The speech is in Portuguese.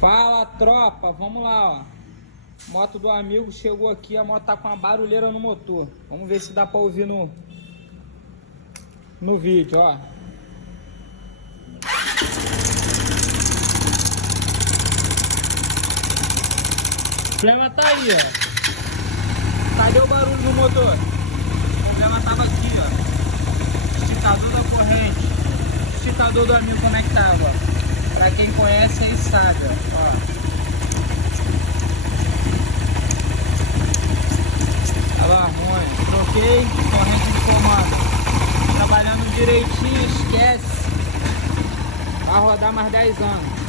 Fala, tropa, vamos lá, ó. Moto do amigo chegou aqui, a moto tá com uma barulheira no motor. Vamos ver se dá pra ouvir no vídeo, ó. O problema tá aí, ó. Cadê o barulho do motor? O problema tava aqui, ó. Esticador da corrente. Esticador do amigo, como é que tava, ó. Pra quem conhece aí sabe, ó. Tava ruim. Troquei, corrente de comando. Trabalhando direitinho, esquece. Vai rodar mais 10 anos.